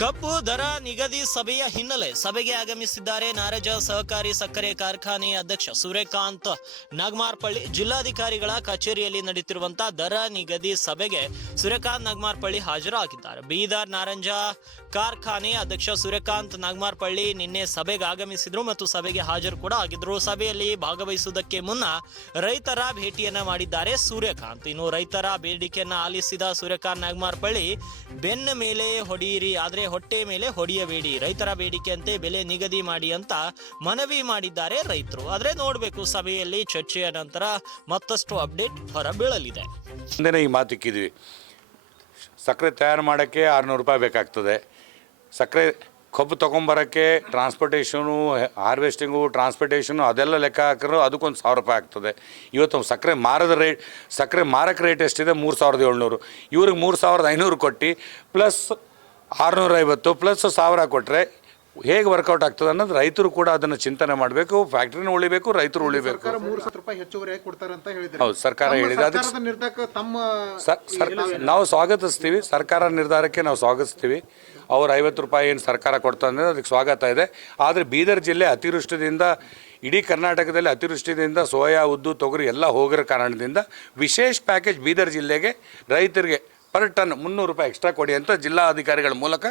ಕಬ್ಬು ದರ ನಿಗದಿ ಸಭೆಯ ಹಿನ್ನೆಲೆ ಸಭೆಗೆ ಆಗಮಿಸಿದ್ದಾರೆ ನಾರಜ ಸಹಕಾರಿ ಸಕ್ಕರೆ ಕಾರ್ಖಾನೆ ಅಧ್ಯಕ್ಷ ಸೂರ್ಯಕಾಂತ್ ನಾಗಮಾರ್ಪಳ್ಳಿ. ಜಿಲ್ಲಾಧಿಕಾರಿಗಳ ಕಚೇರಿಯಲ್ಲಿ ನಡೆಯುತ್ತಿರುವಂತಹ ದರ ನಿಗದಿ ಸಭೆಗೆ ಸೂರ್ಯಕಾಂತ್ ನಾಗಮಾರ್ಪಳ್ಳಿ ಹಾಜರಾಗಿದ್ದಾರೆ. ಬೀದರ್ ನಾರಂಜ ಕಾರ್ಖಾನೆ ಅಧ್ಯಕ್ಷ ಸೂರ್ಯಕಾಂತ್ ನಾಗಮಾರ್ಪಳ್ಳಿ ನಿನ್ನೆ ಸಭೆಗೆ ಆಗಮಿಸಿದ್ರು ಮತ್ತು ಸಭೆಗೆ ಹಾಜರು ಕೂಡ ಆಗಿದ್ರು. ಸಭೆಯಲ್ಲಿ ಭಾಗವಹಿಸುವುದಕ್ಕೆ ಮುನ್ನ ರೈತರ ಭೇಟಿಯನ್ನ ಮಾಡಿದ್ದಾರೆ ಸೂರ್ಯಕಾಂತ್. ಇನ್ನು ರೈತರ ಬೇಡಿಕೆಯನ್ನ ಆಲಿಸಿದ ಸೂರ್ಯಕಾಂತ್ ನಾಗಮಾರ್ಪಳ್ಳಿ, ಬೆನ್ನ ಮೇಲೆ ಹೊಡೆಯಿರಿ, ಆದ್ರೆ ಹೊಟ್ಟೆ ಮೇಲೆ ಹೊಡೆಯಬೇಡಿ. ರೈತರ ಬೇಡಿಕೆಯಂತೆ ಬೆಲೆ ನಿಗದಿ ಮಾಡಿ ಅಂತ ಮನವಿ ಮಾಡಿದ್ದಾರೆ ರೈತರು. ಆದ್ರೆ ನೋಡಬೇಕು, ಸಭೆಯಲ್ಲಿ ಚರ್ಚೆಯ ನಂತರ ಮತ್ತಷ್ಟು ಅಪ್ಡೇಟ್ ಹೊರಬೀಳಲಿದೆ. ಹಿಂದೆನೇ ಈ ಮಾತಿಕ್ಕಿದ್ವಿ ಸಕ್ಕರೆ ತಯಾರು ಮಾಡೋಕ್ಕೆ ಆರುನೂರು ರೂಪಾಯಿ ಬೇಕಾಗ್ತದೆ. ಸಕ್ಕರೆ ಕಬ್ಬು ತೊಗೊಂಬರೋಕ್ಕೆ ಟ್ರಾನ್ಸ್ಪೋರ್ಟೇಷನು ಹಾರ್ವೆಸ್ಟಿಂಗು ಟ್ರಾನ್ಸ್ಪೋರ್ಟೇಷನು ಅದೆಲ್ಲ ಲೆಕ್ಕ ಹಾಕಿದ್ರು ಅದಕ್ಕೊಂದು ಸಾವಿರ ರೂಪಾಯಿ ಆಗ್ತದೆ. ಇವತ್ತು ಸಕ್ಕರೆ ಮಾರದ ರೇಟ್ ಸಕ್ಕರೆ ಮಾರಕ್ಕೆ ರೇಟ್ ಎಷ್ಟಿದೆ? ಮೂರು ಸಾವಿರದ ಏಳ್ನೂರು. ಇವ್ರಿಗೆ ಮೂರು ಸಾವಿರದ ಐನೂರು ಕೊಟ್ಟು ಪ್ಲಸ್ ಆರುನೂರೈವತ್ತು ಪ್ಲಸ್ ಸಾವಿರ ಕೊಟ್ಟರೆ ಹೇಗೆ ವರ್ಕೌಟ್ ಆಗ್ತದೆ ಅನ್ನೋದು ರೈತರು ಕೂಡ ಅದನ್ನು ಚಿಂತನೆ ಮಾಡಬೇಕು ಫ್ಯಾಕ್ಟ್ರಿನ ಉಳಿಬೇಕು ರೈತರು ಉಳಿಬೇಕು. ಸರ್ಕಾರ ಮೂರು ಸಾವಿರ ರೂಪಾಯಿ ಹೆಚ್ಚುವರಿ ಕೊಡ್ತಾರೆ ಅಂತ ಹೇಳಿದ್ರು. ಹೌದು ಸರ್ಕಾರ ಹೇಳಿದೆ. ಅದಕ್ಕೆ ತಮ್ಮ ನಾವು ಸ್ವಾಗತಿಸ್ತೀವಿ ಸರ್ಕಾರ ನಿರ್ಧಾರಕ್ಕೆ ನಾವು ಸ್ವಾಗತಿಸ್ತೀವಿ. ಅವ್ರು ಐವತ್ತು ರೂಪಾಯಿ ಏನು ಸರ್ಕಾರ ಕೊಡ್ತಾ ಅಂದರೆ ಅದಕ್ಕೆ ಸ್ವಾಗತ ಇದೆ. ಆದರೆ ಬೀದರ್ ಜಿಲ್ಲೆ ಅತಿವೃಷ್ಟಿದಿಂದ ಇಡೀ ಕರ್ನಾಟಕದಲ್ಲಿ ಅತಿವೃಷ್ಟಿದಿಂದ ಸೋಯಾ ಉದ್ದು ತೊಗರಿ ಎಲ್ಲ ಹೋಗಿರೋ ಕಾರಣದಿಂದ ವಿಶೇಷ ಪ್ಯಾಕೇಜ್ ಬೀದರ್ ಜಿಲ್ಲೆಗೆ ರೈತರಿಗೆ ಪರ್ ಟನ್ ಮುನ್ನೂರು ರೂಪಾಯಿ ಎಕ್ಸ್ಟ್ರಾ ಕೊಡಿ ಅಂತ ಜಿಲ್ಲಾಧಿಕಾರಿಗಳ ಮೂಲಕ